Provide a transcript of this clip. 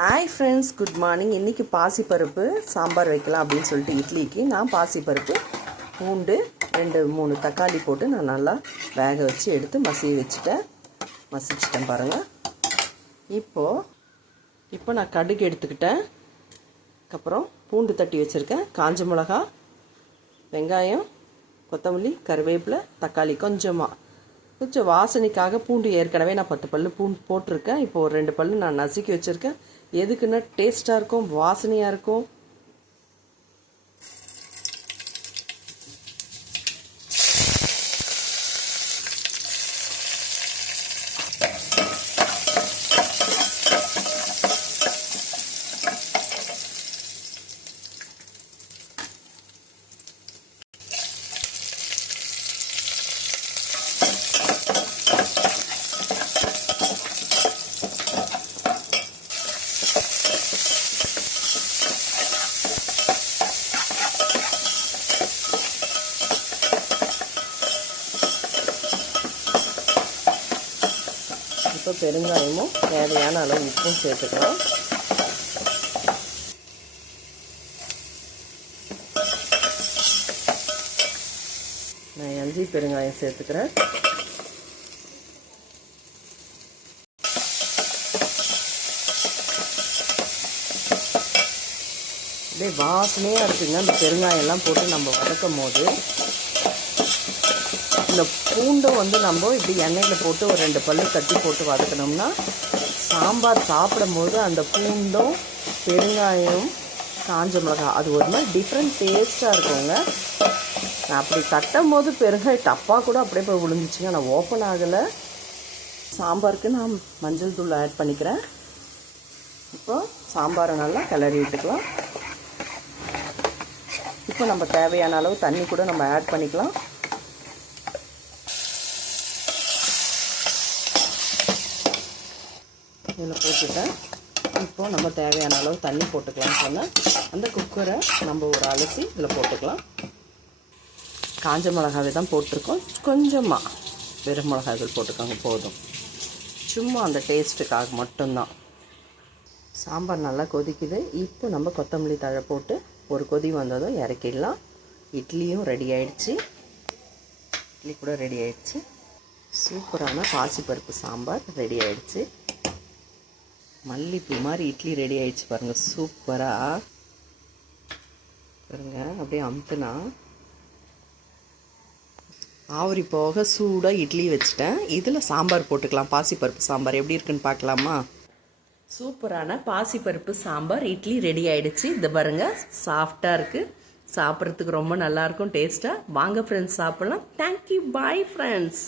Hi friends, good morning. இன்றைக்கி பாசிப்பருப்பு சாம்பார் வைக்கலாம் அப்படின்னு சொல்லிட்டு இட்லிக்கு நான் பாசிப்பருப்பு, பூண்டு, 2-3 தக்காளி போட்டு நான் நல்லா வேக வச்சு எடுத்து மசிச்சிட்டேன் பாருங்கள். இப்போ நான் கடுகு எடுத்துக்கிட்டேன். அதுக்கப்புறம் பூண்டு தட்டி வச்சுருக்கேன், காஞ்ச மிளகா, வெங்காயம், கொத்தமல்லி, கருவேப்பிலை, தக்காளி கொஞ்சம் வாசனைக்காக பூண்டு ஏற்கனவே நான் 10 பல்லு பூண்டு போட்டிருக்கேன். இப்போ ஒரு 2 பல்லு நான் நசுக்கி வச்சுருக்கேன். எதுக்குன்னா டேஸ்ட்டாக இருக்கும், வாசனையாக இருக்கும். இப்போ பெருங்காயமும் தேவையான அளவு உப்பும் சேர்த்துக்கலாம். நான் இஞ்சி பெருங்காயம் சேர்த்துக்கிறேன். அப்படியே வாசனையாக இருக்குங்க. அந்த பெருங்காயம்லாம் போட்டு நம்ம வதக்கும் போது இந்த பூண்டும் நம்ம இப்படி எண்ணெயில் போட்டு ஒரு 2 பல்லு தட்டி போட்டு வதக்கணும்னா சாம்பார் சாப்பிடும் போது அந்த பூண்டும் பெருங்காயம் காஞ்ச மிளகா அது ஒரு மாதிரி டிஃப்ரெண்ட் டேஸ்ட்டாக இருக்குங்க. நான் அப்படி தட்டும் போது பெருங்காயம் தப்பாக கூட அப்படியே போய் விழுந்துச்சுங்க. நான் ஓப்பன் ஆகலை. சாம்பாருக்கு நான் மஞ்சள் தூள் ஆட் பண்ணிக்கிறேன். இப்போ சாம்பாரை நல்லா கிளறி விட்டுக்கலாம். இப்போ நம்ம தேவையான அளவு தண்ணி கூட நம்ம ஆட் பண்ணிக்கலாம். இதில் போட்டுட்டேன். இப்போது நம்ம தேவையான அளவு தண்ணி போட்டுக்கலாம்னு சொன்னால் அந்த குக்கரை நம்ம ஒரு அலசி இதில் போட்டுக்கலாம். காஞ்ச மிளகாவை தான் போட்டிருக்கோம். கொஞ்சமாக வெறும் மிளகாய்கள் போட்டுக்கோங்க, போதும். சும்மா அந்த டேஸ்ட்டுக்காக மட்டும்தான். சாம்பார் நல்லா கொதிக்குது. இப்போ நம்ம கொத்தமல்லி தழை போட்டு ஒரு கொதி வந்ததும் இறக்கிடலாம். இட்லியும் ரெடி ஆயிடுச்சு. இட்லி கூட ரெடி ஆயிடுச்சு. சூப்பரான பாசிப்பருப்பு சாம்பார் ரெடி ஆயிடுச்சு. மல்லிப்பூ மாதிரி இட்லி ரெடி ஆயிடுச்சு பாருங்கள். சூப்பராக பாருங்க. அப்படியே அமுத்துனா ஆவரி போக சூடாக இட்லி வச்சுட்டேன். இதில் சாம்பார் போட்டுக்கலாம். பாசிப்பருப்பு சாம்பார் எப்படி இருக்குன்னு பார்க்கலாமா? சூப்பரான பாசிப்பருப்பு சாம்பார் இட்லி ரெடி ஆயிடுச்சு. இது பாருங்க, சாஃப்டாக இருக்குது. சாப்பிட்றதுக்கு ரொம்ப நல்லாயிருக்கும், டேஸ்ட்டாக. வாங்க ஃப்ரெண்ட்ஸ், சாப்பிட்லாம். Thank you, bye friends.